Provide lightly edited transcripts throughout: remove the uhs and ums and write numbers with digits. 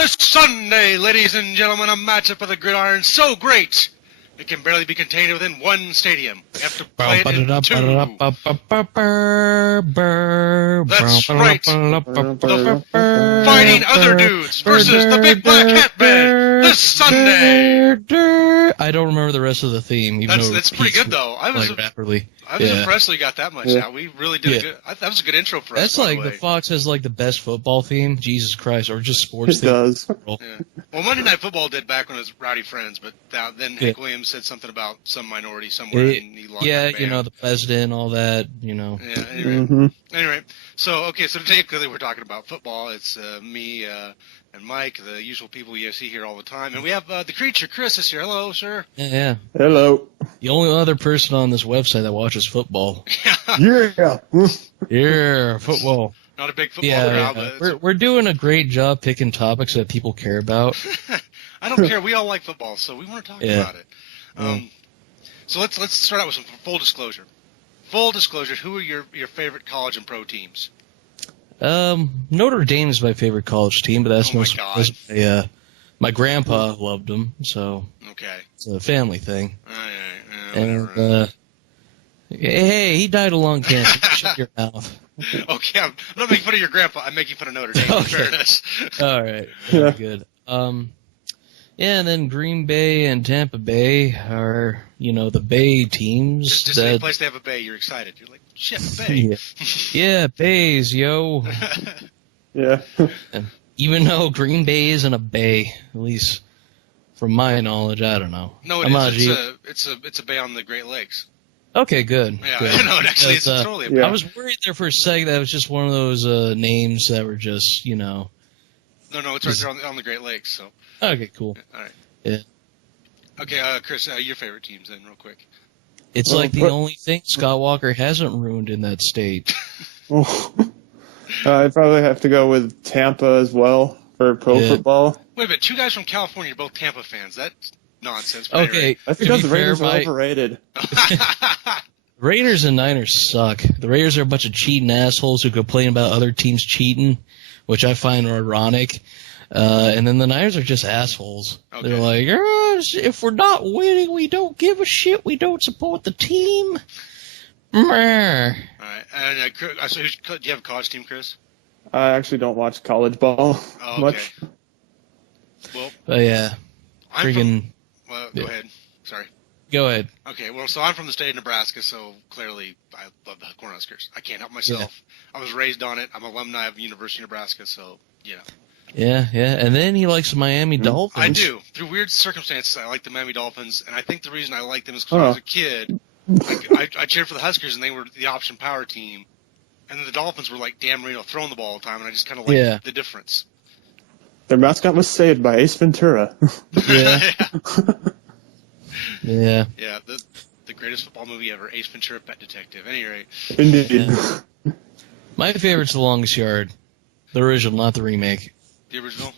This Sunday, ladies and gentlemen, a matchup of the gridiron so great it can barely be contained within one stadium. We have to play it in two. That's right. The Fighting Other Dudes versus the Big Black Hat Band this Sunday. I don't remember the rest of the theme. That's pretty good, though. I was impressed we got that much out. We really did a good. That was a good intro for us. That's like the Fox has like the best football theme. Jesus Christ, or just sports. It does. Yeah. Well, Monday Night Football did back when it was Rowdy Friends, but then Hank Williams said something about some minority somewhere, and he lost that band. The president, all that, Yeah. Anyway, so today clearly we're talking about football. It's me and Mike, the usual people you see here all the time, and we have the creature Chris is here. Hello, sir. Yeah. Hello. The only other person on this website that watches football. Yeah, football. Not a big football crowd, but we're doing a great job picking topics that people care about. I don't care. We all like football, so we want to talk about it. So let's start out with some full disclosure. Full disclosure. Who are your favorite college and pro teams? Notre Dame is my favorite college team, but that's my grandpa loved them, so it's a family thing. Hey, he died of lung cancer. Shut your mouth. Okay, I'm not making fun of your grandpa. I'm making fun of Notre Dame. In fairness. All right, very good. And then Green Bay and Tampa Bay are, the Bay teams. Just any place they have a bay, you're excited. You're like, shit, Bay. Yeah, Bays, yo. Yeah. Even though Green Bay isn't a bay, at least from my knowledge, I don't know. No, it's a bay on the Great Lakes. Okay, good. Yeah, good. No, actually, it's totally a bay. I was worried there for a second that it was just one of those names that were just, No, it's right there on the Great Lakes, so. Okay, cool. All right. Yeah. Okay, Chris, your favorite teams then, real quick. It's like the only thing Scott Walker hasn't ruined in that state. I'd probably have to go with Tampa as well for pro football. Wait a minute, two guys from California are both Tampa fans. That's nonsense. Okay, right? I think the Raiders are overrated. Raiders and Niners suck. The Raiders are a bunch of cheating assholes who complain about other teams cheating, which I find ironic. And then the Niners are just assholes. Okay. They're like, if we're not winning, we don't give a shit. We don't support the team. All right. And so do you have a college team, Chris? I actually don't watch college ball much. Well, yeah. Go ahead. Sorry. Go ahead. Okay, well, so I'm from the state of Nebraska, so clearly I love the Cornhuskers. I can't help myself. Yeah. I was raised on it. I'm an alumni of the University of Nebraska, so, Yeah, and then he likes the Miami Dolphins. I do. Through weird circumstances, I like the Miami Dolphins, and I think the reason I like them is because when I was a kid, I cheered for the Huskers, and they were the option power team, and then the Dolphins were like Dan Marino throwing the ball all the time, and I just kind of liked the difference. Their mascot was saved by Ace Ventura. Yeah. Yeah. Yeah, the greatest football movie ever, Ace Ventura, Pet Detective. At any rate. Indeed. Yeah. My favorite's The Longest Yard. The original, not the remake. The original?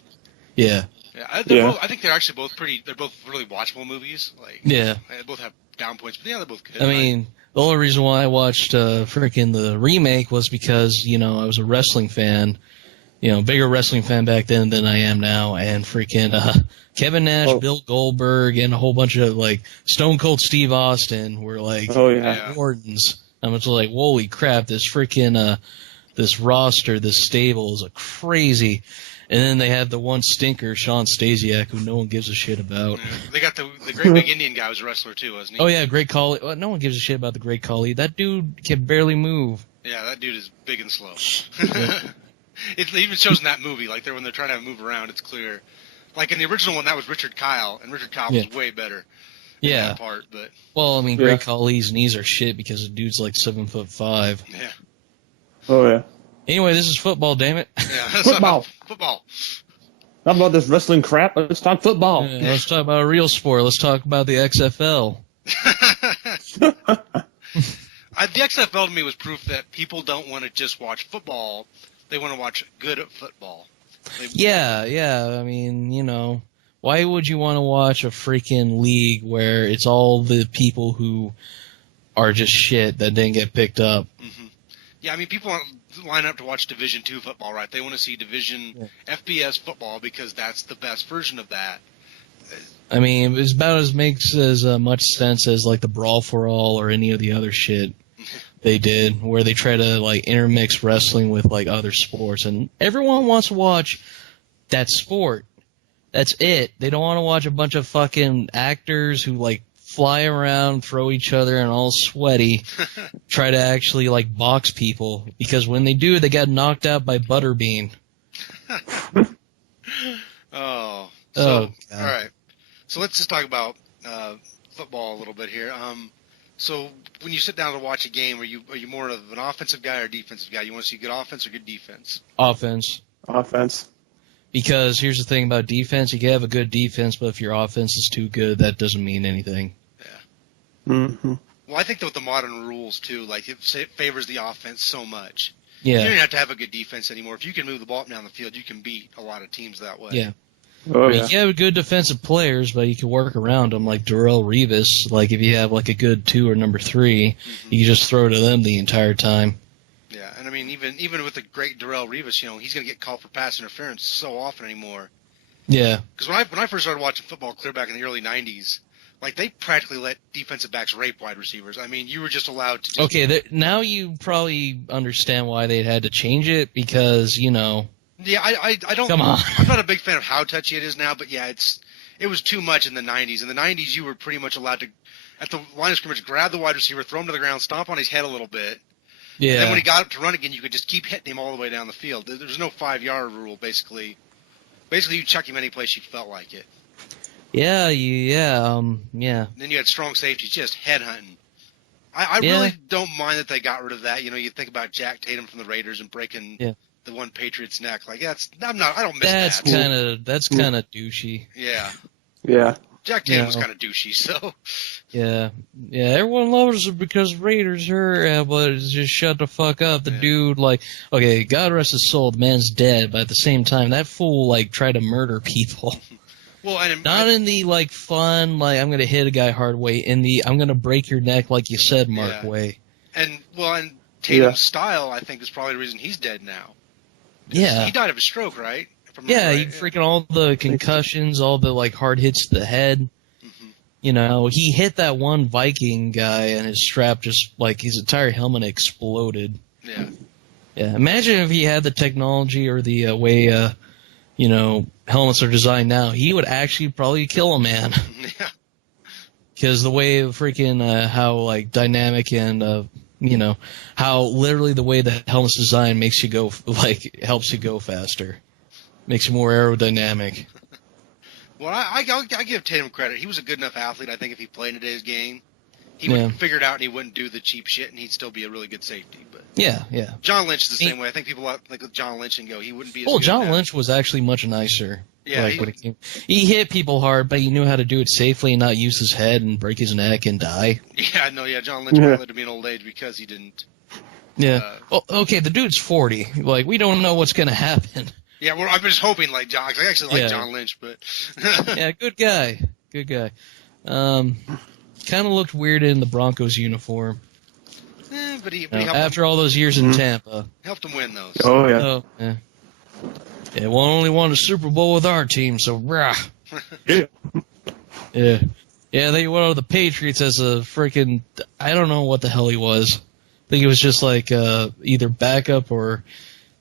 Yeah. Yeah, I think they're actually both they're both really watchable movies. They both have down points, but they're both good. I mean, the only reason why I watched the remake was because, I was a wrestling fan, bigger wrestling fan back then than I am now, and Kevin Nash, Bill Goldberg, and a whole bunch of, Stone Cold Steve Austin were, Jordans. I'm just like, holy crap, this this roster, this stable is crazy. And then they had the one stinker, Sean Stasiak, who no one gives a shit about. Yeah. They got the great big Indian guy was a wrestler too, wasn't he? Oh yeah, Great Khali. Well, no one gives a shit about the Great Khali. That dude can barely move. Yeah, that dude is big and slow. It even shows in that movie, when they're trying to move around, it's clear. Like in the original one, that was Richard Kyle, and Richard Kyle was way better. Yeah. That part, but. Well, I mean, Great Khali's knees are shit because the dude's 7'5". Yeah. Oh yeah. Anyway, this is football, damn it. Yeah, football. Football. Not about this wrestling crap. Let's talk football. Yeah, let's talk about a real sport. Let's talk about the XFL. The XFL to me was proof that people don't want to just watch football. They want to watch good football. Yeah. I mean, why would you want to watch a freaking league where it's all the people who are just shit that didn't get picked up? Mm-hmm. Yeah, I mean, people aren't lining up to watch Division II football, right? They want to see Division FBS football because that's the best version of that. I mean, it's about as makes as much sense as like the Brawl for All or any of the other shit they did, where they try to like intermix wrestling with like other sports, and everyone wants to watch that sport. That's it. They don't want to watch a bunch of fucking actors who like fly around, throw each other, and all sweaty, try to actually like box people, because when they do, they get knocked out by Butterbean. All right. So let's just talk about football a little bit here. So when you sit down to watch a game, are you more of an offensive guy or defensive guy? You want to see good offense or good defense? Offense. Because here's the thing about defense. You can have a good defense, but if your offense is too good, that doesn't mean anything. Yeah. Mm-hmm. Well, I think that with the modern rules, too, like it favors the offense so much. Yeah. You don't have to have a good defense anymore. If you can move the ball up and down the field, you can beat a lot of teams that way. Yeah. Oh, You can have good defensive players, but you can work around them, like Darrelle Revis. Like, if you have, like, a good 2 or number 3, you can just throw to them the entire time. Yeah, and I mean, even with the great Darrelle Revis, he's going to get called for pass interference so often anymore. Yeah. Because when I first started watching football clear back in the early 90s, like, they practically let defensive backs rape wide receivers. I mean, you were just allowed to just... Okay, now you probably understand why they had to change it, because, Yeah, I don't... Come on. I'm not a big fan of how touchy it is now, but yeah, it was too much in the 90s. In the 90s, you were pretty much allowed to, at the line of scrimmage, grab the wide receiver, throw him to the ground, stomp on his head a little bit. Yeah. And then when he got up to run again, you could just keep hitting him all the way down the field. There's no 5-yard rule, basically. Basically, you chuck him any place you felt like it. Yeah, yeah. And then you had strong safeties, just headhunting. I really don't mind that they got rid of that. You think about Jack Tatum from the Raiders and breaking the one Patriot's neck. Like, I don't miss that. That's kind of douchey. Yeah. Yeah. Jack Tatum was kind of douchey, so. Yeah. Yeah, everyone loves it because Raiders are, but just shut the fuck up. The dude, okay, God rest his soul, the man's dead, but at the same time, that fool, tried to murder people. Well, Not in the, fun, I'm going to hit a guy hard way, in the, I'm going to break your neck, like you said, Mark, way. And Tatum's style, I think, is probably the reason he's dead now. Yeah. He died of a stroke, right? He freaking all the concussions, all the, hard hits to the head. Mm-hmm. He hit that one Viking guy, and his strap just, his entire helmet exploded. Yeah. Yeah, imagine if he had the technology or the way, helmets are designed now. He would actually probably kill a man. Yeah. Because the way freaking, how, dynamic and, how literally the way the helmet's designed makes you go, helps you go faster. Makes you more aerodynamic. Well, I give Tatum credit. He was a good enough athlete, I think, if he played in today's game. He would figure it out and he wouldn't do the cheap shit, and he'd still be a really good safety. But yeah. John Lynch is the same way. I think people like with John Lynch and go, he wouldn't be as good. John Lynch was actually much nicer. Yeah. He hit people hard, but he knew how to do it safely and not use his head and break his neck and die. Yeah, John Lynch probably to be an old age because he didn't. Yeah. Okay, the dude's 40. We don't know what's going to happen. Yeah, I'm just hoping like John. I actually like John Lynch, but yeah, good guy. Kind of looked weird in the Broncos uniform. But he helped after all those years in Tampa, helped him win those. Oh yeah. Oh yeah. Yeah, we only won a Super Bowl with our team, so rah. Yeah. Yeah, they went on the Patriots as a freaking, I don't know what the hell he was. I think it was just either backup or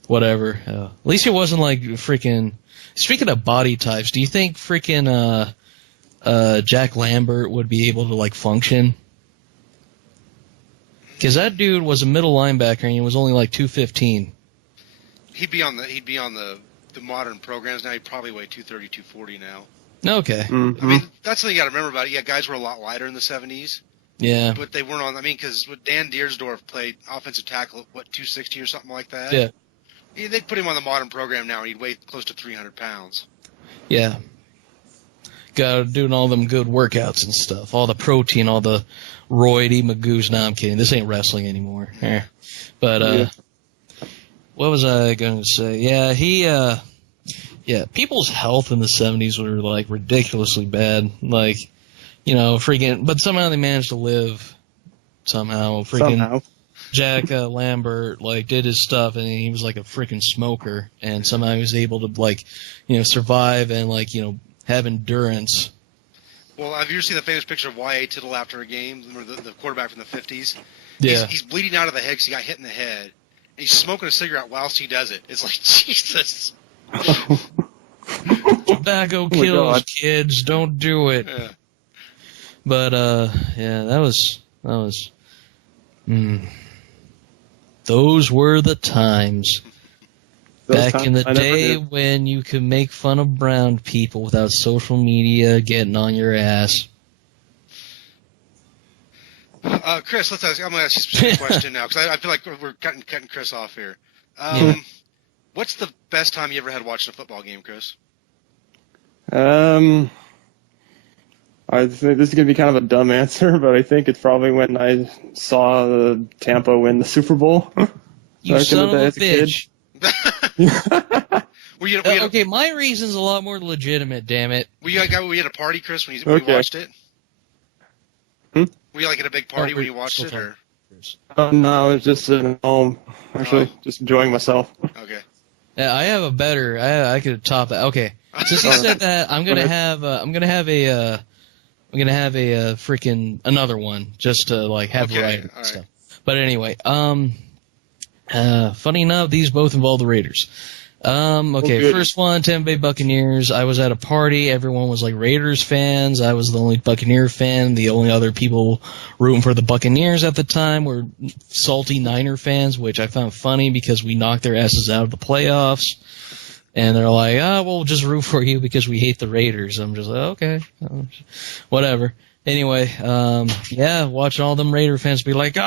whatever. At least it wasn't freaking, speaking of body types, do you think freaking Jack Lambert would be able to function? Because that dude was a middle linebacker and he was only 215. He'd be on the modern programs now. He'd probably weigh 230, 240 now. Okay. Mm-hmm. I mean, that's something you got to remember about it. Yeah, guys were a lot lighter in the 70s. Yeah. But they weren't on. I mean, because Dan Deersdorf played offensive tackle at 260 or something like that. Yeah. They'd put him on the modern program now, and he'd weigh close to 300 pounds. Yeah. Doing all them good workouts and stuff. All the protein, all the roidy magoos. No, I'm kidding. This ain't wrestling anymore. Yeah. But, what was I going to say? Yeah, people's health in the 70s were, ridiculously bad. Freaking, but somehow they managed to live. Somehow. Jack Lambert like did his stuff, and he was like a freaking smoker, and somehow he was able to like, survive and like have endurance. Well, have you ever seen the famous picture of Y.A. Tittle after a game? Remember the quarterback from the 50s? Yeah. He's bleeding out of the head because he got hit in the head. And he's smoking a cigarette whilst he does it. It's like, Jesus. Tobacco kills, kids. Don't do it. Yeah. But, that was, those were the times. Back in the day when you could make fun of brown people without social media getting on your ass. Chris, I'm going to ask you a specific question now, because I feel like we're cutting Chris off here. What's the best time you ever had watching a football game, Chris? I think this is going to be kind of a dumb answer, but I think it's probably when I saw the Tampa win the Super Bowl. You son of a bitch. Okay, my reason's a lot more legitimate, damn it. Were you at a party, Chris, when you watched it? Were you like at a big party when you watched it? Or? No, I was just sitting at home, actually, just enjoying myself. Okay. Yeah, I have a better. I could top that. Okay, since you said that, I'm gonna have a freaking another one just to like have variety and stuff. But anyway, funny enough, these both involve the Raiders. First one, Tampa Bay Buccaneers. I was at a party. Everyone was like Raiders fans. I was the only Buccaneer fan. The only other people rooting for the Buccaneers at the time were salty Niner fans, which I found funny because we knocked their asses out of the playoffs. And they're like, we'll just root for you because we hate the Raiders. I'm just like, okay, whatever. Anyway, watching all them Raider fans be like,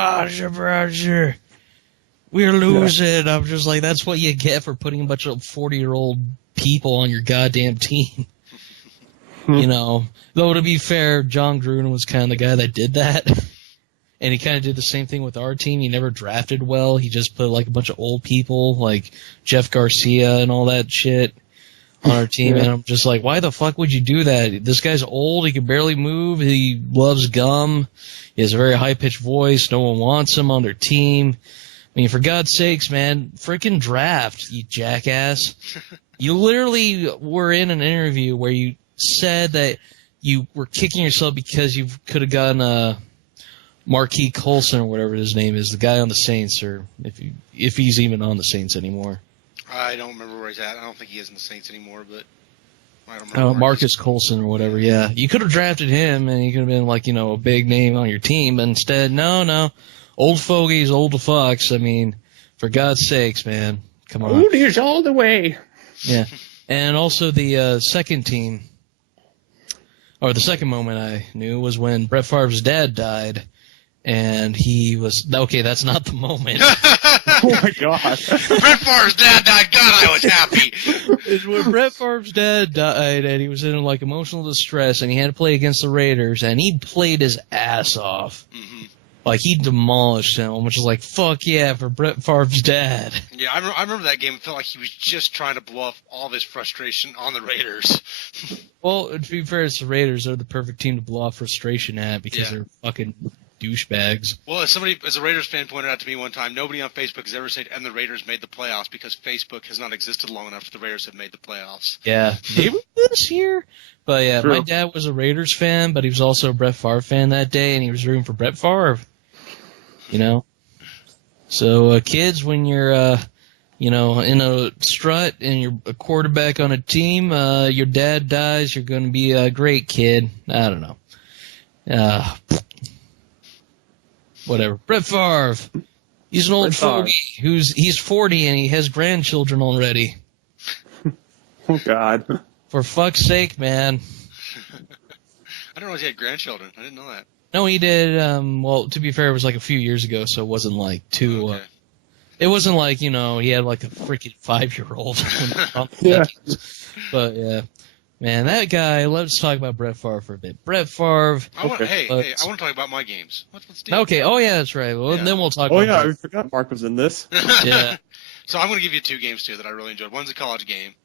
we're losing. Yeah. I'm just like, that's what you get for putting a bunch of 40-year-old people on your goddamn team. Though to be fair, John Gruden was kind of the guy that did that. And he kind of did the same thing with our team. He never drafted well. He just put like a bunch of old people like Jeff Garcia and all that shit on our team. And I'm just like, why the fuck would you do that? This guy's old. He can barely move. He loves gum. He has a very high-pitched voice. No one wants him on their team. I mean, for God's sakes, man, freaking draft, you jackass. You literally were in an interview where you said that you were kicking yourself because you could have gotten Marquis Colson or whatever his name is, the guy on the Saints, or if he's even on the Saints anymore. I don't remember where he's at. I don't think he is in the Saints anymore, but I don't remember. Marcus Colson or whatever, yeah. You could have drafted him, and he could have been like, a big name on your team, but instead, no. Old fogies, old to fucks. I mean, for God's sakes, man. Come on. Oldies all the way. Yeah. And also the second team, or the second moment I knew was when Brett Favre's dad died. And he was, okay, that's not the moment. Oh my God. Brett Favre's dad died. God, I was happy. It's when Brett Favre's dad died and he was in like emotional distress and he had to play against the Raiders and he played his ass off. Mm-hmm. Like, he demolished him, which is like, fuck yeah, for Brett Favre's dad. Yeah, I remember that game. It felt like he was just trying to blow off all of his frustration on the Raiders. Well, to be fair, it's the Raiders. They're the perfect team to blow off frustration at because they're fucking douchebags. Well, as a Raiders fan pointed out to me one time, nobody on Facebook has ever said, and the Raiders made the playoffs because Facebook has not existed long enough for the Raiders to have made the playoffs. Yeah, maybe this year. But yeah, my dad was a Raiders fan, but he was also a Brett Favre fan that day, and he was rooting for Brett Favre. So kids, when you're in a strut and you're a quarterback on a team, your dad dies, you're going to be a great kid. I don't know. Whatever. Brett Favre. He's an old fogey he's 40 and he has grandchildren already. Oh God. For fuck's sake, man. I don't know if he had grandchildren. I didn't know that. No, he did. Well, to be fair, it was like a few years ago, so it wasn't like too. Okay. It wasn't like he had like a freaking 5-year-old. Yeah. But yeah, man, that guy. Let's talk about Brett Favre for a bit. Brett Favre. I want to talk about my games. What's okay. Oh yeah, that's right. Well, then we'll talk. Oh about yeah, I forgot Mark was in this. Yeah. So I'm going to give you 2 games too that I really enjoyed. One's a college game,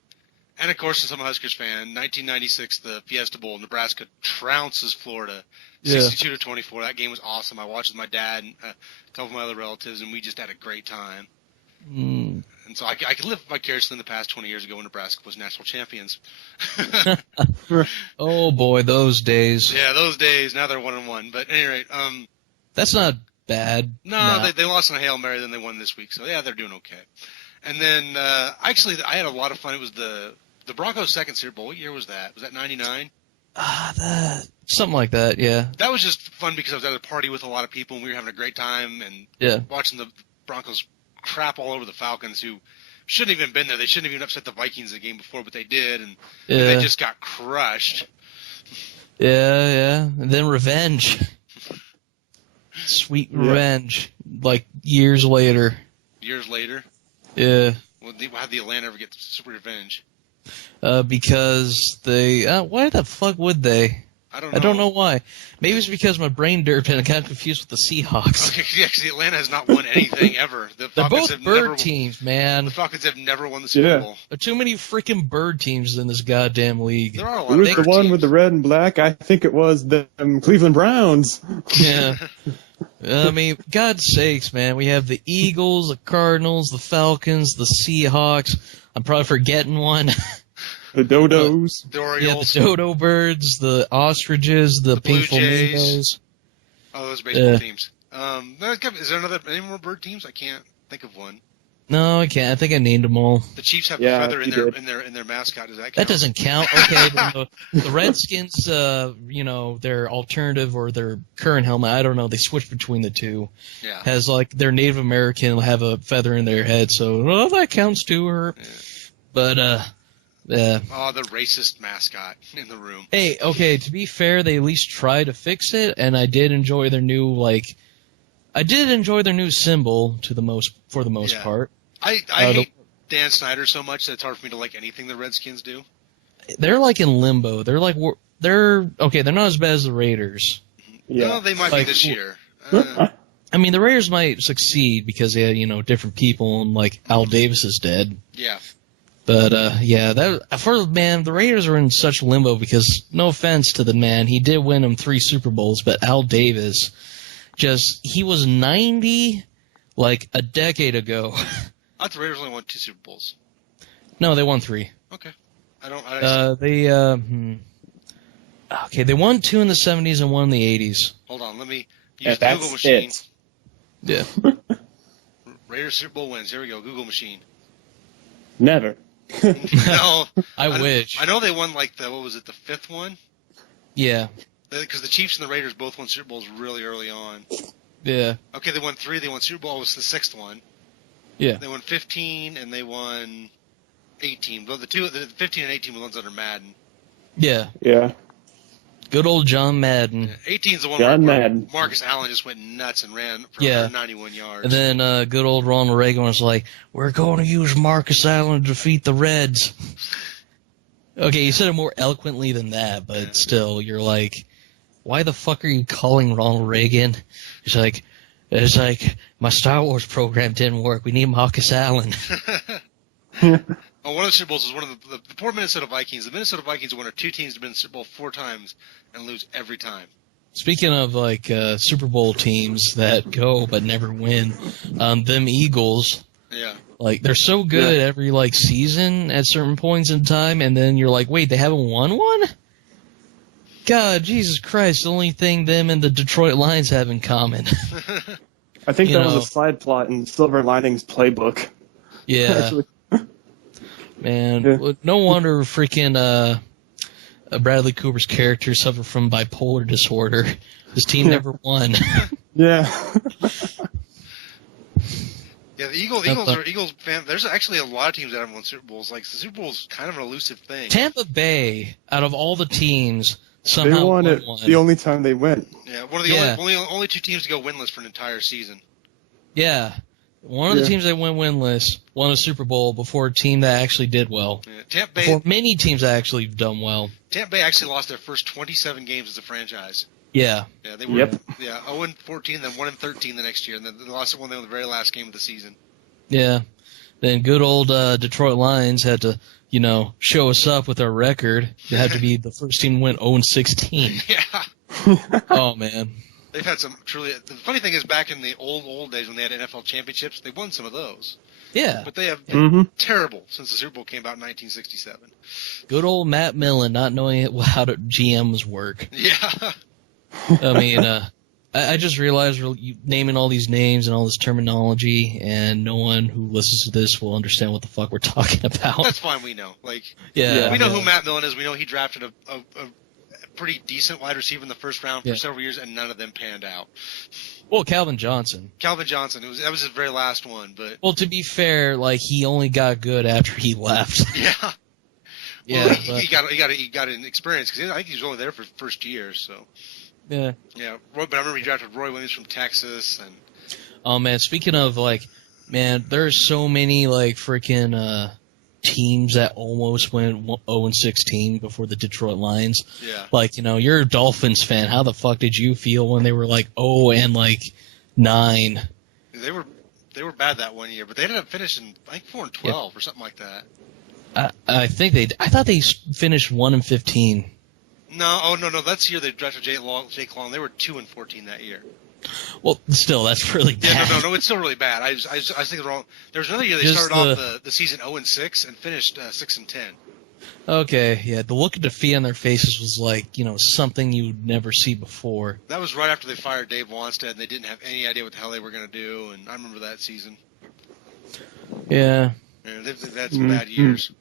And, of course, since I'm a Huskers fan, 1996, the Fiesta Bowl, Nebraska trounces Florida 62-24. That game was awesome. I watched with my dad and a couple of my other relatives, and we just had a great time. Mm. And so I could live vicariously in the past 20 years ago when Nebraska was national champions. Oh, boy, those days. Yeah, those days. Now they're 1-1. But at any rate, that's not bad. No. They lost in a Hail Mary, then they won this week. So, yeah, they're doing okay. And then, actually, I had a lot of fun. It was the Broncos' second Super Bowl. What year was that? Was that 99? Something like that, yeah. That was just fun because I was at a party with a lot of people, and we were having a great time, and watching the Broncos crap all over the Falcons, who shouldn't have even been there. They shouldn't have even upset the Vikings the game before, but they did, and they just got crushed. Yeah. And then revenge. Sweet revenge. Like, years later. Years later? Yeah. Well, how did the Atlanta ever get super revenge? Because they... why the fuck would they? I don't know. I don't know why. Maybe it's because my brain derped and I got confused with the Seahawks. Okay, yeah, because Atlanta has not won anything ever. They're both bird teams, man. The Falcons have never won the Super Bowl. There are too many freaking bird teams in this goddamn league. There are a lot Who was of the one teams. with the red and black? I think it was the Cleveland Browns. Yeah. I mean, God's sakes, man. We have the Eagles, the Cardinals, the Falcons, the Seahawks. I'm probably forgetting one. The Dodos. The Orioles. Yeah, the Dodo Birds, the Ostriches, the Pink Flamingos. Oh, those baseball teams. Is there any more bird teams? I can't think of one. No, I can't. I think I named them all. The Chiefs have a feather in their mascot. Does that count? That doesn't count. Okay, the Redskins, their alternative or their current helmet, I don't know. They switch between the two. Yeah. Has like their Native American will have a feather in their head, so that counts too. Or, but yeah. Oh, the racist mascot in the room. Hey, okay. To be fair, they at least try to fix it, and I did enjoy their new symbol for the most part. I hate Dan Snyder so much that it's hard for me to like anything the Redskins do. They're like in limbo. They're okay. They're not as bad as the Raiders. Yeah. No, they might be this year. I mean, the Raiders might succeed because they had, different people, and like Al Davis is dead. Yeah. But the Raiders are in such limbo because, no offense to the man, he did win them 3 Super Bowls, but Al Davis, he was 90 like a decade ago. I thought the Raiders only won 2 Super Bowls. No, they won 3. Okay. They won 2 in the 70s and 1 in the 80s. Hold on, let me use the Google machine. Yeah. Raiders Super Bowl wins. Here we go, Google machine. Never. No. I wish. I know they won the 5th one? Yeah. Because the Chiefs and the Raiders both won Super Bowls really early on. Yeah. Okay, they won 3. They won Super Bowl. It was the 6th one. Yeah. They won 15 and they won 18. Well, the 15 and 18 were the ones under Madden. Yeah. Yeah. Good old John Madden. 18 is the one where Marcus Allen just went nuts and ran for 191 yards. And then good old Ronald Reagan was like, "We're going to use Marcus Allen to defeat the Reds." Okay, you said it more eloquently than that, but still, you're like, why the fuck are you calling Ronald Reagan? It's like, my Star Wars program didn't work. We need Marcus Allen. Oh, one of the Super Bowls was one of the poor Minnesota Vikings. The Minnesota Vikings are one of 2 teams to win the Super Bowl 4 times and lose every time. Speaking of Super Bowl teams that go but never win, them Eagles. Yeah. They're so good every season at certain points in time, and then you're like, wait, they haven't won one? God, Jesus Christ, the only thing them and the Detroit Lions have in common. I think that was a side plot in Silver Linings Playbook. Yeah. Actually. Man, no wonder freaking Bradley Cooper's character suffered from bipolar disorder. His team never won. Yeah. Yeah, the Eagles fan. There's actually a lot of teams that haven't won Super Bowls. The Super Bowl's kind of an elusive thing. Tampa Bay, out of all the teams, somehow they won it one. the only time they went. Yeah, one of the only 2 teams to go winless for an entire season. Yeah. One of the teams that went winless won a Super Bowl before a team that actually did well. Yeah, Tampa Bay, before many teams that actually done well. Tampa Bay actually lost their first 27 games as a franchise. Yeah. Yeah, they were 0-14, then 1-13 the next year, and then they lost one of the very last game of the season. Yeah. then good old Detroit Lions had to, show us up with our record. They had to be the first team to win 0-16. Yeah. Oh, man. They've had some truly. The funny thing is, back in the old days when they had NFL championships, they won some of those. Yeah. But they have been terrible since the Super Bowl came out in 1967. Good old Matt Millen not knowing how GMs work. Yeah. I mean, I just realized we're naming all these names and all this terminology, and no one who listens to this will understand what the fuck we're talking about. That's fine. We know. We know who Matt Millen is. We know he drafted a pretty decent wide receiver in the first round for several years, and none of them panned out. Well, Calvin Johnson. That was his very last one, but. Well, to be fair, he only got good after he left. Yeah. Yeah. Well, he got an experience because I think he was only there for the first year, so. Yeah. Yeah. But I remember he drafted Roy Williams from Texas, and. Oh man, speaking of there's so many freaking teams that almost went 0-16 before the Detroit Lions. Yeah. You're a Dolphins fan. How the fuck did you feel when they were 0-9? They were bad that one year, but they ended up finishing 4-12 or something like that. I thought they finished 1-15. No, that's the year they drafted Jake Long. They were 2-14 that year. Well, still, that's really bad. Yeah, no, it's still really bad. I was thinking wrong. There was another year they started off the season 0-6 and finished 6-10. Okay, yeah. The look of defeat on their faces was something you'd never see before. That was right after they fired Dave Wanstead, and they didn't have any idea what the hell they were going to do. And I remember that season. Yeah. They've had some bad years.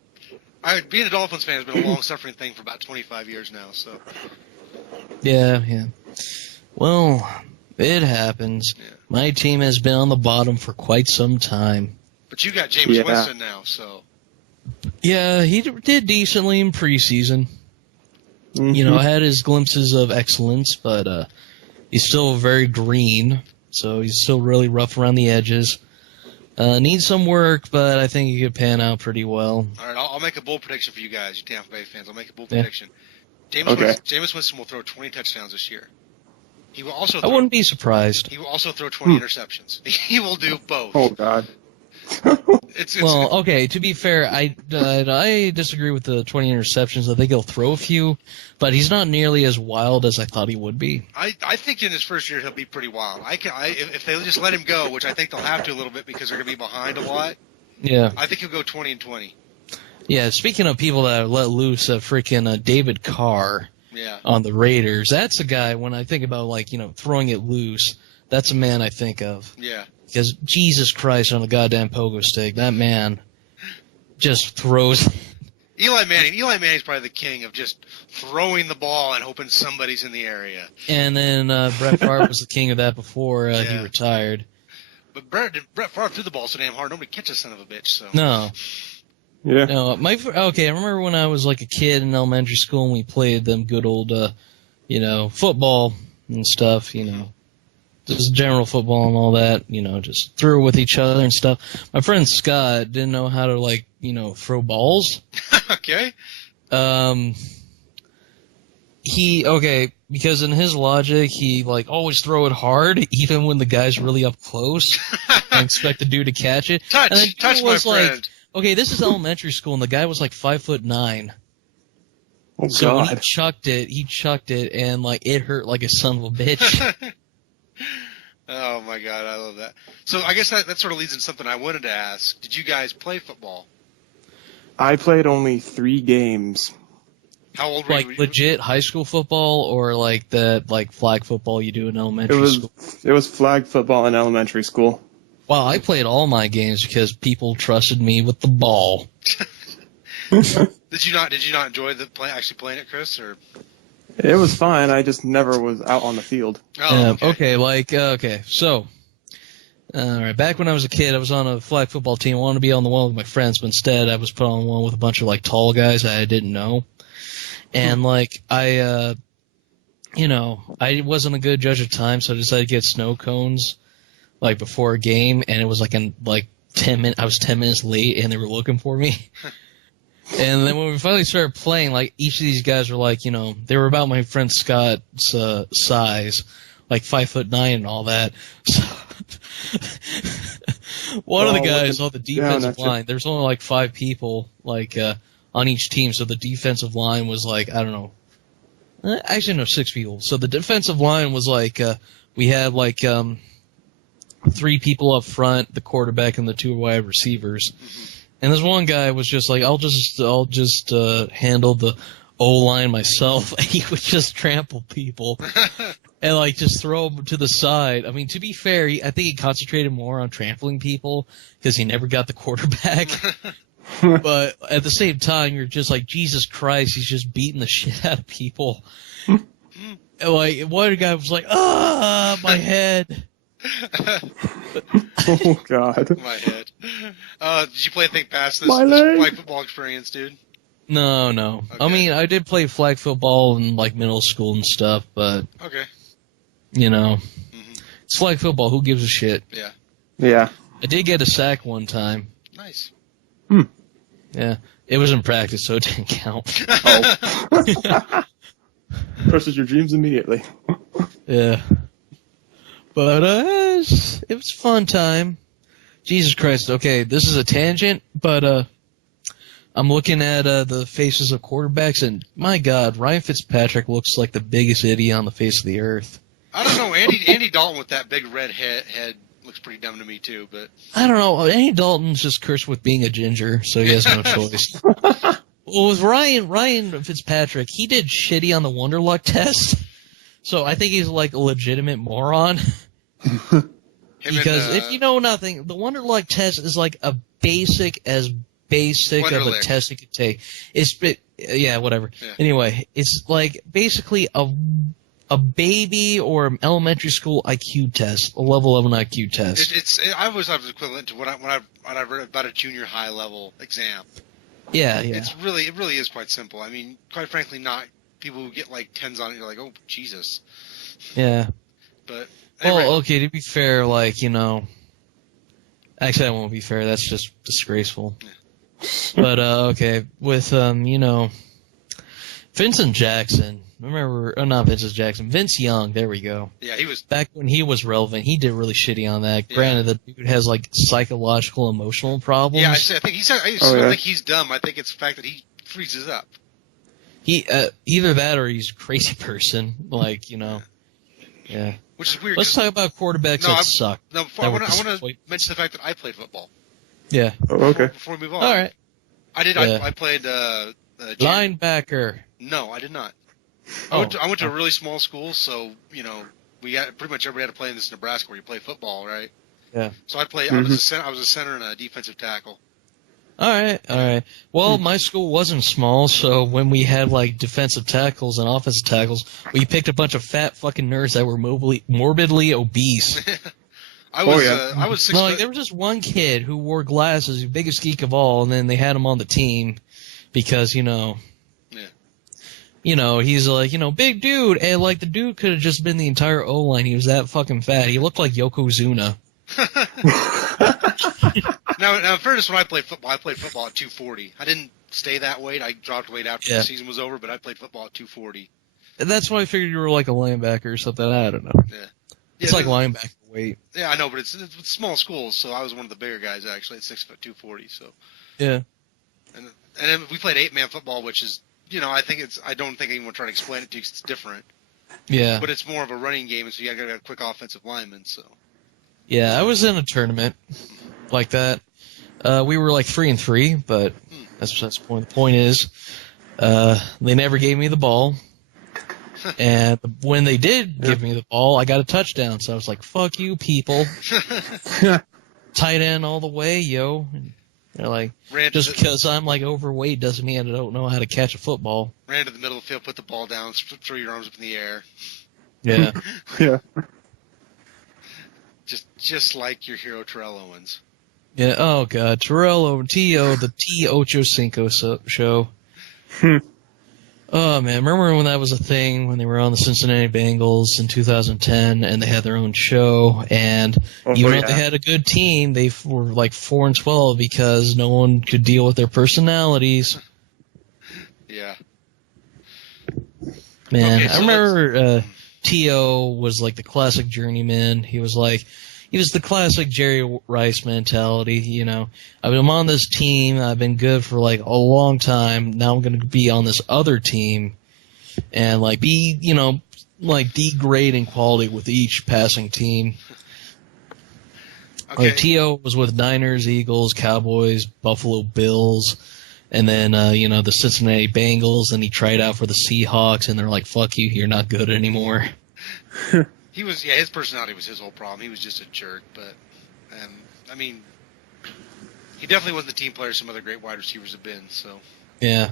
Being a Dolphins fan has been a long-suffering thing for about 25 years now. So. Yeah. Well. It happens. Yeah. My team has been on the bottom for quite some time. But you got Jameis Winston now, so. Yeah, he did decently in preseason. I had his glimpses of excellence, but he's still very green, so he's still really rough around the edges. Needs some work, but I think he could pan out pretty well. All right, I'll make a bold prediction for you guys, you Tampa Bay fans. I'll make a bold prediction. Jameis Winston will throw 20 touchdowns this year. He will also. I wouldn't be surprised. He will also throw 20 interceptions. He will do both. Oh God. Okay. To be fair, I disagree with the 20 interceptions. I think he'll throw a few, but he's not nearly as wild as I thought he would be. I think in his first year he'll be pretty wild. If they just let him go, which I think they'll have to a little bit because they're going to be behind a lot. Yeah. I think he'll go 20-20. Yeah. Speaking of people that let loose, freaking David Carr. Yeah. On the Raiders, that's a guy. When I think about throwing it loose, that's a man I think of. Yeah. Because Jesus Christ on the goddamn pogo stick, that man just throws. Eli Manning's probably the king of just throwing the ball and hoping somebody's in the area. And then Brett Favre was the king of that before he retired. But Brett Favre threw the ball so damn hard, nobody catches son of a bitch. So. No. Yeah. No, I remember when I was a kid in elementary school and we played them good old, football and stuff, just general football and all that, just threw it with each other and stuff. My friend Scott didn't know how to, throw balls. Okay. Because in his logic, he, always throw it hard, even when the guy's really up close, and expect the dude to catch it. Touch my friend. Okay, this is elementary school, and the guy was 5'9". Oh, so God. when he chucked it, and it hurt like a son of a bitch. Oh my God, I love that. So I guess that sort of leads into something I wanted to ask. Did you guys play football? I played only 3 games. How old were you? Legit high school football, or that flag football you do in elementary school? It was flag football in elementary school. Wow, I played all my games because people trusted me with the ball. Did you not enjoy actually playing it, Chris? Or it was fine. I just never was out on the field. Oh, okay. So, all right. Back when I was a kid, I was on a flag football team. I wanted to be on the one with my friends, but instead I was put on one with a bunch of tall guys I didn't know, and I wasn't a good judge of time, so I decided to get snow cones. Before a game, and it was 10 minutes. I was 10 minutes late, and they were looking for me. And then when we finally started playing, each of these guys were they were about my friend Scott's size, 5'9" and all that. One of the Oh, guys on the defensive that's line, there's only like 5 people on each team, so the defensive line was like, I don't know. Actually, no, 6 people. So the defensive line was like, we had like 3 people up front, the quarterback and the 2 wide receivers. And this one guy was just like, I'll just handle the O-line myself. He would just trample people and like just throw them to the side. I mean, to be fair, I think he concentrated more on trampling people because he never got the quarterback. But at the same time, you're just like, Jesus Christ, he's just beating the shit out of people. And like, one guy was like, my head. Oh, God. My head. Did you play anything past this My leg. flag football experience, dude? No. Okay. I mean, I did play flag football in like middle school and stuff, but Okay. you know, it's flag football. Who gives a shit? Yeah. Yeah. I did get a sack one time. Nice. Yeah, it was in practice, so it didn't count. Oh. Crushes your dreams immediately. Yeah, but it was a fun time. Jesus Christ. Okay, this is a tangent, but I'm looking at the faces of quarterbacks, and my God, Ryan Fitzpatrick looks like the biggest idiot on the face of the earth. I don't know. Andy Dalton with that big red head looks pretty dumb to me too. But I don't know. Andy Dalton's just cursed with being a ginger, so he has no choice. Well, with Ryan Fitzpatrick, he did shitty on the Wonderluck test, so I think he's like a legitimate moron. Because if you know nothing, the Wonderluck test is like a basic of a test you could take. Whatever. Yeah. Anyway, it's like basically a baby or elementary school IQ test, a level of an IQ test. I always thought it was equivalent to when I read about a junior high level exam. Yeah. It really is quite simple. I mean, quite frankly, not people who get like 10s on it. You're like, oh Jesus. Yeah. But anyway. Well, okay, to be fair, like, you know, actually I won't be fair. That's just disgraceful. Yeah. But okay, with you know, Vincent Jackson. Remember, not Vincent Jackson, Vince Young. There we go. Yeah, he was back when he was relevant. He did really shitty on that. Yeah. Granted, the dude has like psychological, emotional problems. Yeah, I think he's dumb. I think it's the fact that he freezes up. He either that or he's a crazy person. Like, you know, yeah. Which is weird. Let's talk about quarterbacks that suck. No, I want to mention the fact that I played football. Yeah. Oh, okay. Before we move on. All right. I did. Yeah. I played linebacker. No, I did not. I went to a really small school, so you know pretty much everybody had to play in this Nebraska where you play football, right? Yeah. So I played. I was a center and a defensive tackle. All right. Well, my school wasn't small, so when we had like defensive tackles and offensive tackles, we picked a bunch of fat fucking nerds that were morbidly obese. I was 6 No, like, there was just one kid who wore glasses, the biggest geek of all, and then they had him on the team because, you know, he's like, big dude, and like the dude could have just been the entire O-line. He was that fucking fat. He looked like Yokozuna. Now, in fairness, when I played football at 240. I didn't stay that weight. I dropped weight after the season was over, but I played football at 240. And that's why I figured you were like a linebacker or something. I don't know. Yeah. It's like linebacker weight. Yeah, I know, but it's small schools, so I was one of the bigger guys actually at 6 foot 240. So. Yeah. And then we played 8-man football, which is, I don't think anyone trying to explain it to you 'cause it's different. Yeah. But it's more of a running game, so you got to get a quick offensive lineman. So. Yeah, I was in a tournament like that. We were like 3-3, but that's the point. The point is, they never gave me the ball. And when they did give me the ball, I got a touchdown. So I was like, fuck you, people. Tight end all the way, yo. And they're like, just because I'm like overweight doesn't mean I don't know how to catch a football. Ran to the middle of the field, put the ball down, throw your arms up in the air. Yeah. Yeah. Just like your hero Terrell Owens. Yeah, oh god, Terrell Owens, T.O., the T. Ocho Cinco show. Oh man, remember when that was a thing, when they were on the Cincinnati Bengals in 2010, and they had their own show, and even though they had a good team, they were like 4-12 because no one could deal with their personalities. Yeah. Man, I remember T.O. was like the classic journeyman. He was like, he was the classic Jerry Rice mentality. You know, I'm on this team. I've been good for like a long time. Now I'm going to be on this other team, and like be, you know, like degrade in quality with each passing team. Okay. Like T.O. was with Niners, Eagles, Cowboys, Buffalo Bills, and then you know, the Cincinnati Bengals. And he tried out for the Seahawks, and they're like, "Fuck you, you're not good anymore." He was, yeah, his personality was his whole problem. He was just a jerk, but, I mean, he definitely wasn't the team player some other great wide receivers have been, so. Yeah.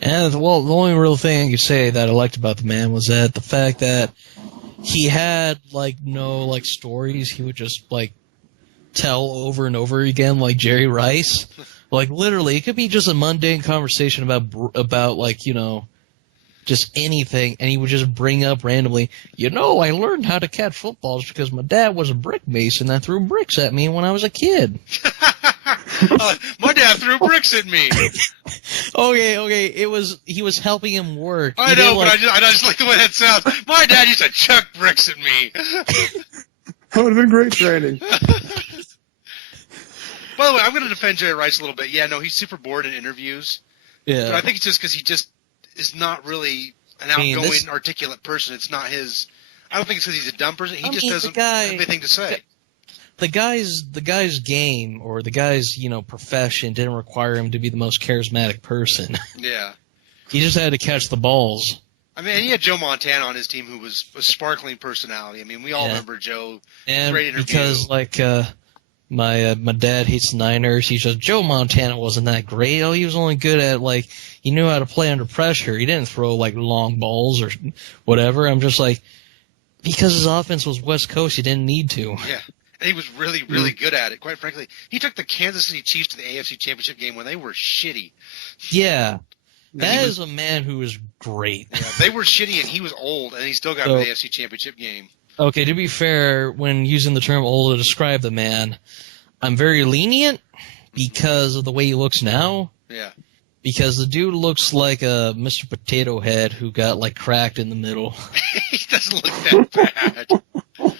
And, well, the only real thing I could say that I liked about the man was that the fact that he had, like, no, like, stories he would just, like, tell over and over again, like Jerry Rice. Like, literally, it could be just a mundane conversation about like, you know, just anything, and he would just bring up randomly, you know, I learned how to catch footballs because my dad was a brick mason that threw bricks at me when I was a kid. My dad threw bricks at me. Okay, he was helping him work. I know, but I just like the way that sounds. My dad used to chuck bricks at me. That would have been great training. By the way, I'm going to defend Jerry Rice a little bit. Yeah, no, he's super bored in interviews. Yeah. But I think it's just because he just is not really an outgoing, articulate person. It's not his. I don't think it's because he's a dumb person. He just doesn't have anything to say. The guy's game, or the guy's, you know, profession didn't require him to be the most charismatic person. Yeah. He just had to catch the balls. I mean, he had Joe Montana on his team, who was a sparkling personality. I mean, we all remember Joe. And great interview. Because, like, my dad hates the Niners. He says Joe Montana wasn't that great. Oh, he was only good at, like, he knew how to play under pressure. He didn't throw, like, long balls or whatever. I'm just like, because his offense was West Coast, he didn't need to. Yeah. And he was really, really good at it. Quite frankly, he took the Kansas City Chiefs to the AFC Championship game when they were shitty. Yeah. That is a man who is great. Yeah, they were shitty, and he was old, and he still got to the AFC Championship game. Okay, to be fair, when using the term old to describe the man, I'm very lenient because of the way he looks now. Yeah. Because the dude looks like a Mr. Potato Head who got, like, cracked in the middle. He doesn't look that bad.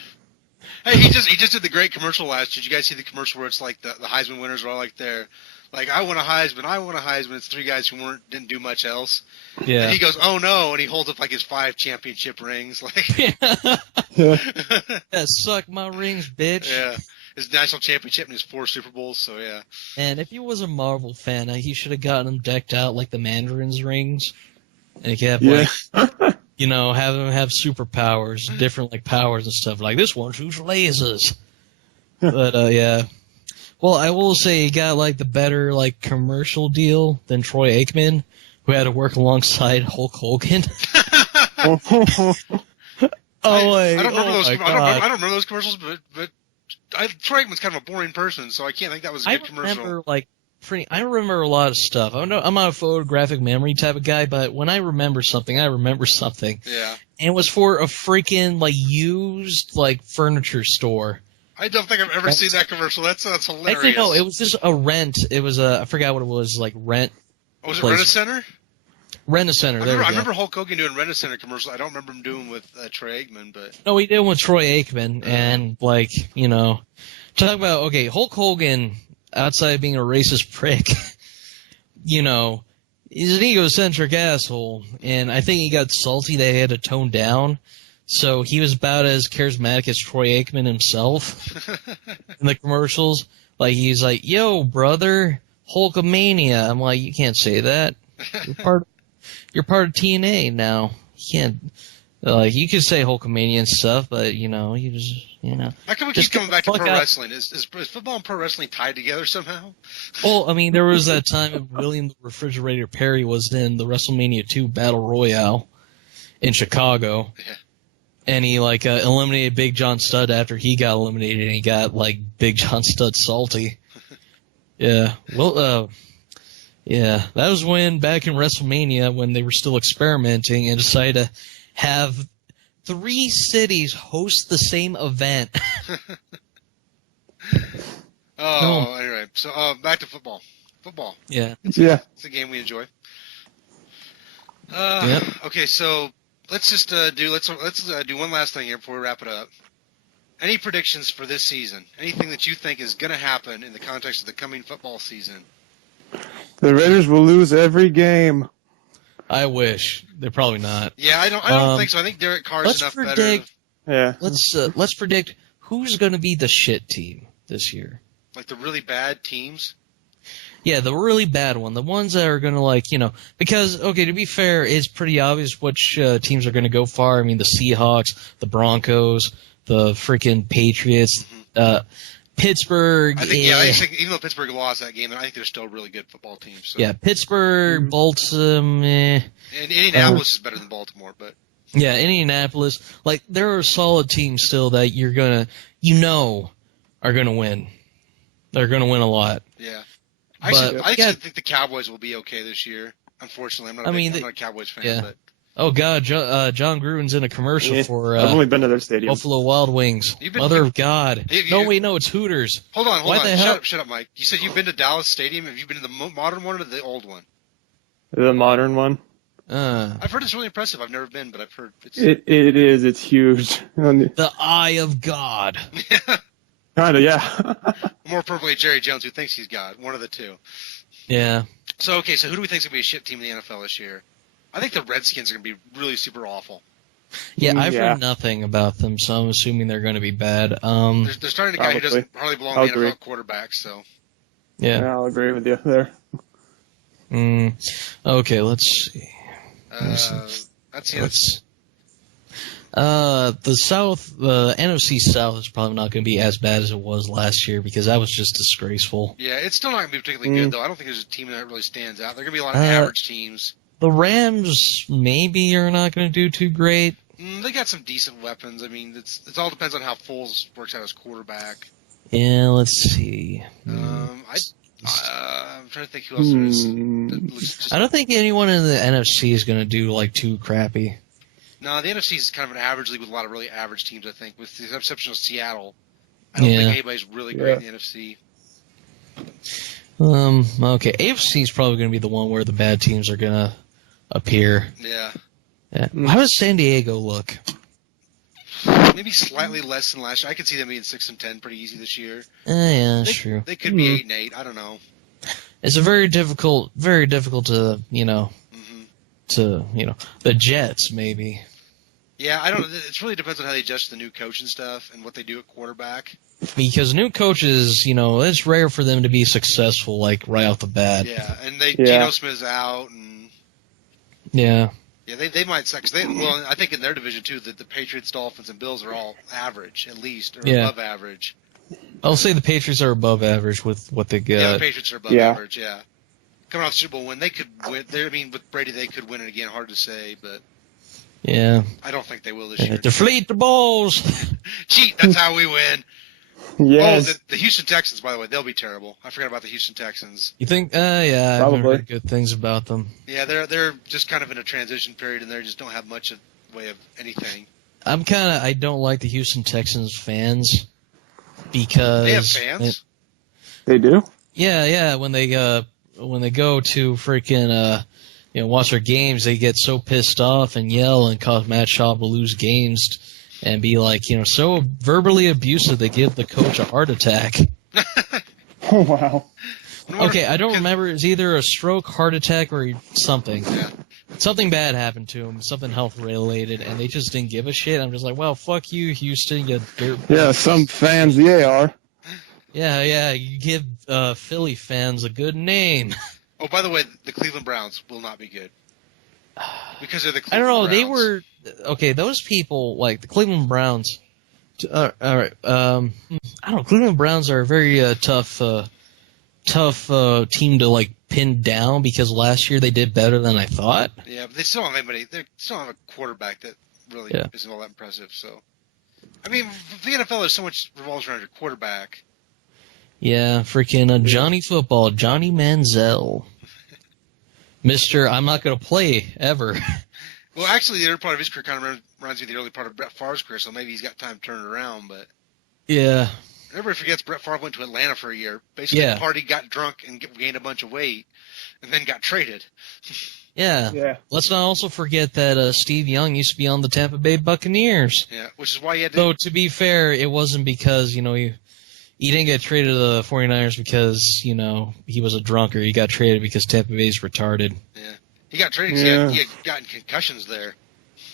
Hey, he just did the great commercial last year. Did you guys see the commercial where it's like the Heisman winners are all like there? Like, I want a Heisman. It's three guys who didn't do much else. Yeah. And he goes, oh no, and he holds up like his 5 championship rings. Like, yeah, suck my rings, bitch. Yeah. His national championship and his 4 Super Bowls, so yeah. And if he was a Marvel fan, he should have gotten him decked out like the Mandarin's rings. And he could have, like, you know, have him have superpowers, different, like, powers and stuff. Like, this one shoots lasers. But, yeah. Well, I will say he got, like, the better, like, commercial deal than Troy Aikman, who had to work alongside Hulk Hogan. I don't remember those commercials, but Troy Aikman's kind of a boring person, so I can't think that was a good commercial. I remember a lot of stuff. I'm not a photographic memory type of guy, but when I remember something, I remember something. Yeah. And it was for a freaking, like, used, like, furniture store. I don't think I've ever seen that commercial. That's hilarious. Actually, no, it was just a rent. It was I forgot what it was, like, rent. Oh, was it Rent-A-Center? Rent-A-Center, I remember Hulk Hogan doing Rent-A-Center commercials. I don't remember him doing with Troy Aikman, but... No, he did with Troy Aikman, and, like, you know... Talk about, okay, Hulk Hogan, outside of being a racist prick, you know, he's an egocentric asshole, and I think he got salty that he had to tone down, so he was about as charismatic as Troy Aikman himself in the commercials. Like, he's like, yo, brother, Hulkamania. I'm like, you can't say that. You're part of TNA now. You can't, like, you could say Hulkamania and stuff, but, you know, you just, you know. How come we keep coming back to pro wrestling? Is football and pro wrestling tied together somehow? Well, I mean, there was that time William the Refrigerator Perry was in the WrestleMania 2 Battle Royale in Chicago. Yeah. And he, like, eliminated Big John Studd after he got eliminated, and he got, like, Big John Studd salty. Yeah. Well, yeah. That was back in WrestleMania, when they were still experimenting and decided to have 3 cities host the same event. Anyway. So, back to football. Football. Yeah. It's a game we enjoy. Okay, so let's just do one last thing here before we wrap it up. Any predictions for this season? Anything that you think is going to happen in the context of the coming football season? The Raiders will lose every game. I wish. They're probably not. Yeah, I don't think so. I think Derek Carr's enough better. Yeah. Let's predict who's going to be the shit team this year. Like the really bad teams? Yeah, the really bad one. The ones that are going to because, okay, to be fair, it's pretty obvious which teams are going to go far. I mean, the Seahawks, the Broncos, the freaking Patriots, Pittsburgh. I think, even though Pittsburgh lost that game, I think they're still a really good football team. So. Yeah, Pittsburgh, Baltimore. And Indianapolis is better than Baltimore, but. Yeah, Indianapolis. Like, there are solid teams still that you're going to, are going to win. They're going to win a lot. Yeah. I actually think the Cowboys will be okay this year. Unfortunately, I'm not a Cowboys fan. Yeah. But. Oh, God, John Gruden's in a commercial for I've only been to their stadium. Buffalo Wild Wings. Mother of God. No, it's Hooters. Hold on. Shut up, Mike. You said you've been to Dallas Stadium. Have you been to the modern one or the old one? The modern one. I've heard it's really impressive. I've never been, but I've heard it's... It is. It's huge. The eye of God. Kind of, yeah. More appropriately, Jerry Jones, who thinks he's God. One of the two. Yeah. So who do we think is going to be a shit team in the NFL this year? I think the Redskins are going to be really super awful. Yeah, I've heard nothing about them, so I'm assuming they're going to be bad. They're starting a guy who doesn't hardly belong to the NFL quarterback, so... Yeah, I'll agree with you there. Okay, let's see. The South, the NFC South is probably not going to be as bad as it was last year because that was just disgraceful. Yeah, it's still not going to be particularly good, though. I don't think there's a team that really stands out. There are going to be a lot of average teams. The Rams maybe are not going to do too great. They got some decent weapons. I mean, it all depends on how Foles works out as quarterback. Yeah, let's see. I'm trying to think who else there is. I don't think anyone in the NFC is going to do too crappy. No, the NFC is kind of an average league with a lot of really average teams, I think, with the exception of Seattle. I don't think anybody's really great in the NFC. Okay, AFC is probably going to be the one where the bad teams are going to appear. Yeah. How does San Diego look? Maybe slightly less than last year. I could see them being 6-10 pretty easy this year. Yeah, that's true. They could be 8-8. I don't know. It's very difficult to, the Jets maybe. Yeah, I don't know. It really depends on how they adjust to the new coach and stuff and what they do at quarterback. Because new coaches, it's rare for them to be successful, right off the bat. Yeah, and Geno Smith's out, and... Yeah. Yeah, they might suck. I think in their division, too, that the Patriots, Dolphins, and Bills are all average, at least, or above average. I'll say the Patriots are above average with what they get. Yeah, the Patriots are above average, yeah. Coming off the Super Bowl win, they could win. With Brady, they could win it again. Hard to say, but... Yeah. I don't think they will this year. Deflate the balls! Cheat, that's how we win. Yes. Oh, the Houston Texans, by the way, they'll be terrible. I forgot about the Houston Texans. You think? Yeah, I've heard good things about them. Yeah, they're just kind of in a transition period, and they just don't have much of way of anything. I don't like the Houston Texans fans because they have fans. They do? Yeah. When they go to freaking watch their games, they get so pissed off and yell and cause Matt Schaub to lose games. And be so verbally abusive they give the coach a heart attack. Oh, wow. Okay, I don't remember. It's either a stroke, heart attack, or something. Yeah. Something bad happened to him, something health-related, and they just didn't give a shit. I'm just like, well, fuck you, Houston, you dirt. Yeah, some fans, are. Yeah, you give Philly fans a good name. Oh, by the way, the Cleveland Browns will not be good. Because they're the Cleveland Browns. I don't know, they were... Okay, those people, the Cleveland Browns... all right, I don't know, Cleveland Browns are a very tough team to, pin down because last year they did better than I thought. Yeah, but they still don't have anybody... They still don't have a quarterback that really isn't all that impressive, so... I mean, the NFL, there's so much revolves around your quarterback. Yeah, freaking Johnny Football, Johnny Manziel. Mr. I'm not going to play, ever. Well, actually, the other part of his career kind of reminds me of the early part of Brett Favre's career, so maybe he's got time to turn it around, but... Yeah. Everybody forgets Brett Favre went to Atlanta for a year. Basically, partied, got drunk, and gained a bunch of weight, and then got traded. Yeah. Yeah. Let's not also forget that Steve Young used to be on the Tampa Bay Buccaneers. Yeah, which is why he had to... So, to be fair, it wasn't because, he didn't get traded to the 49ers because, he was a drunk, or he got traded because Tampa Bay's retarded. Yeah. He got traded because he had gotten concussions there.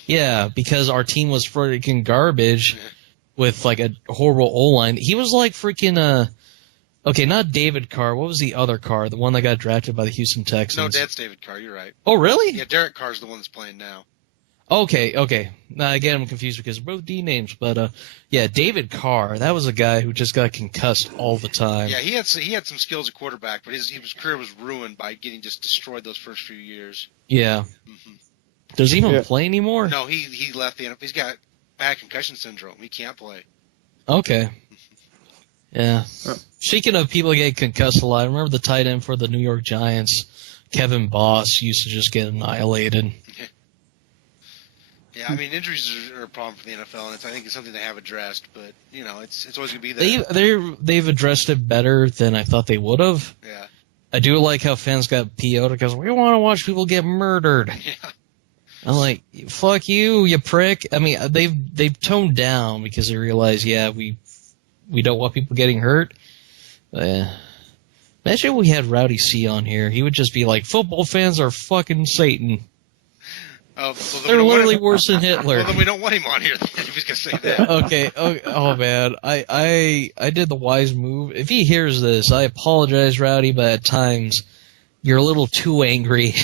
Yeah, because our team was freaking garbage with, like, a horrible O-line. He was like freaking, okay, not David Carr. What was the other Carr? The one that got drafted by the Houston Texans? No, that's David Carr. You're right. Oh, really? Yeah, Derek Carr's the one that's playing now. Okay. Now, again, I'm confused because they're both D names. But, yeah, David Carr, that was a guy who just got concussed all the time. Yeah, he had some skills at quarterback, but his career was ruined by getting just destroyed those first few years. Yeah. Mm-hmm. Does he even play anymore? No, he left the NFL. He's got bad concussion syndrome. He can't play. Okay. Yeah. Speaking of people getting concussed a lot, I remember the tight end for the New York Giants, Kevin Boss, used to just get annihilated. Yeah, I mean, injuries are a problem for the NFL, and I think it's something they have addressed, but, it's always going to be there. They've addressed it better than I thought they would have. Yeah. I do like how fans got PO'd because we want to watch people get murdered. Yeah. I'm like, fuck you prick. I mean, they've toned down because they realize, we don't want people getting hurt. Imagine we had Rowdy C on here. He would just be like, football fans are fucking Satan. Well, they're literally worse than Hitler. Well, then we don't want him on here if he's going to say that. Okay. Oh, man. I did the wise move. If he hears this, I apologize, Rowdy, but at times you're a little too angry.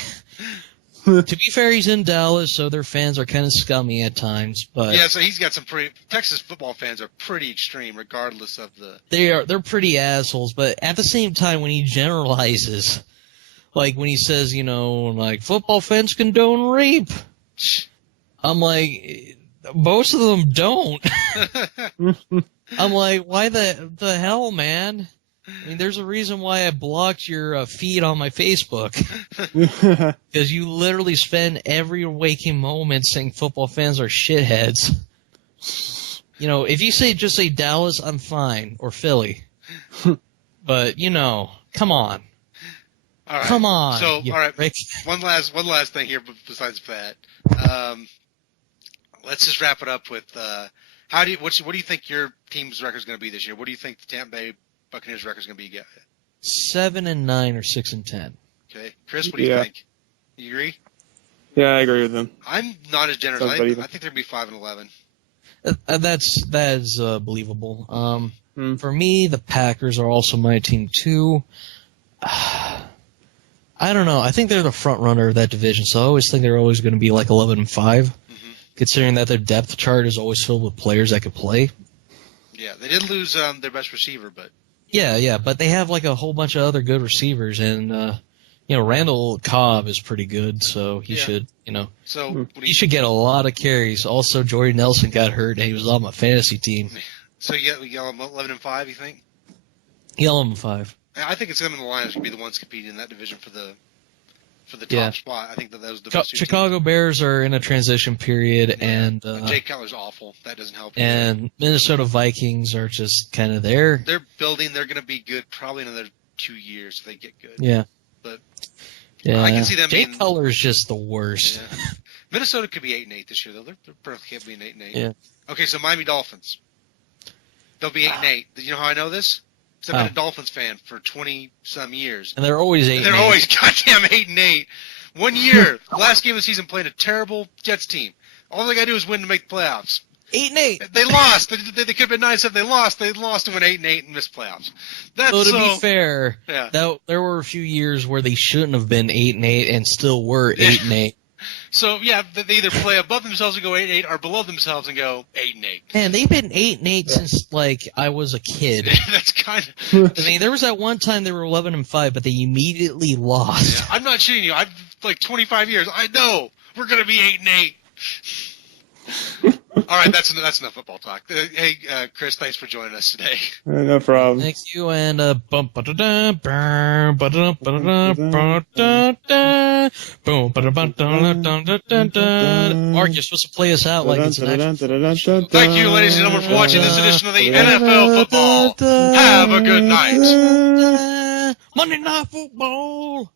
To be fair, he's in Dallas, so their fans are kind of scummy at times. But yeah, so he's got some Texas football fans are pretty extreme, regardless of the. They're pretty assholes, but at the same time, when he generalizes, like when he says, like football fans condone rape, I'm like, most of them don't. I'm like, why the hell, man? I mean, there's a reason why I blocked your feed on my Facebook. Because you literally spend every waking moment saying football fans are shitheads. If you just say Dallas, I'm fine. Or Philly. But, come on. All right. Come on. So, all right. Rick. One last thing here besides that. Let's just wrap it up with, what do you think your team's record is going to be this year? What do you think the Tampa Bay Buccaneers record is going to be? 7-9 or 6-10. Okay, Chris, what do you think? You agree? Yeah, I agree with him. I'm not as generous. I think they'll be 5-11. That's believable. For me, the Packers are also my team too. I don't know. I think they're the front runner of that division, so I always think they're always going to be like 11-5. Considering that their depth chart is always filled with players that could play. Yeah, they did lose their best receiver, but. Yeah, but they have like a whole bunch of other good receivers, and Randall Cobb is pretty good, so he should, So he should get a lot of carries. Also, Jordy Nelson got hurt, and he was on my fantasy team. So we got 11-5, you think? Yeah, 11-5. I think it's them and the Lions going to be the ones competing in that division for the top spot. I think that was the best two Chicago teams. Bears are in a transition period, and Jay Cutler's awful. That doesn't help. And Minnesota Vikings are just kind of there. They're building. They're going to be good probably in another 2 years if they get good. Yeah. But I can see them Jay being. Cutler's just the worst. Yeah. Minnesota could be 8-8 this year though. They're perfectly capable of being 8-8. Yeah. Okay, so Miami Dolphins. They'll be 8-8. You know how I know this? Because I've been a Dolphins fan for 20-some years. And they're always 8-8. They're always goddamn 8-8. 1 year, last game of the season, played a terrible Jets team. All they got to do is win to make the playoffs. 8-8. They lost. They could have been nice if they lost. They lost and went 8-8 and missed playoffs. So to be fair, yeah. There were a few years where they shouldn't have been 8-8 and still were 8-8. So yeah, they either play above themselves and go 8-8, or below themselves and go 8-8. Man, they've been 8-8 since like I was a kid. That's kind of. I mean, there was that one time they were 11-5, but they immediately lost. Yeah, I'm not cheating you. I've like 25 years. I know we're gonna be 8-8. All right, that's enough football talk. Hey, Chris, thanks for joining us today. No problem. Thank you, and Mark, you're supposed to play us out like it's an action. Thank you, ladies and gentlemen, for watching this edition of the NFL Football. Have a good night. Monday Night Football.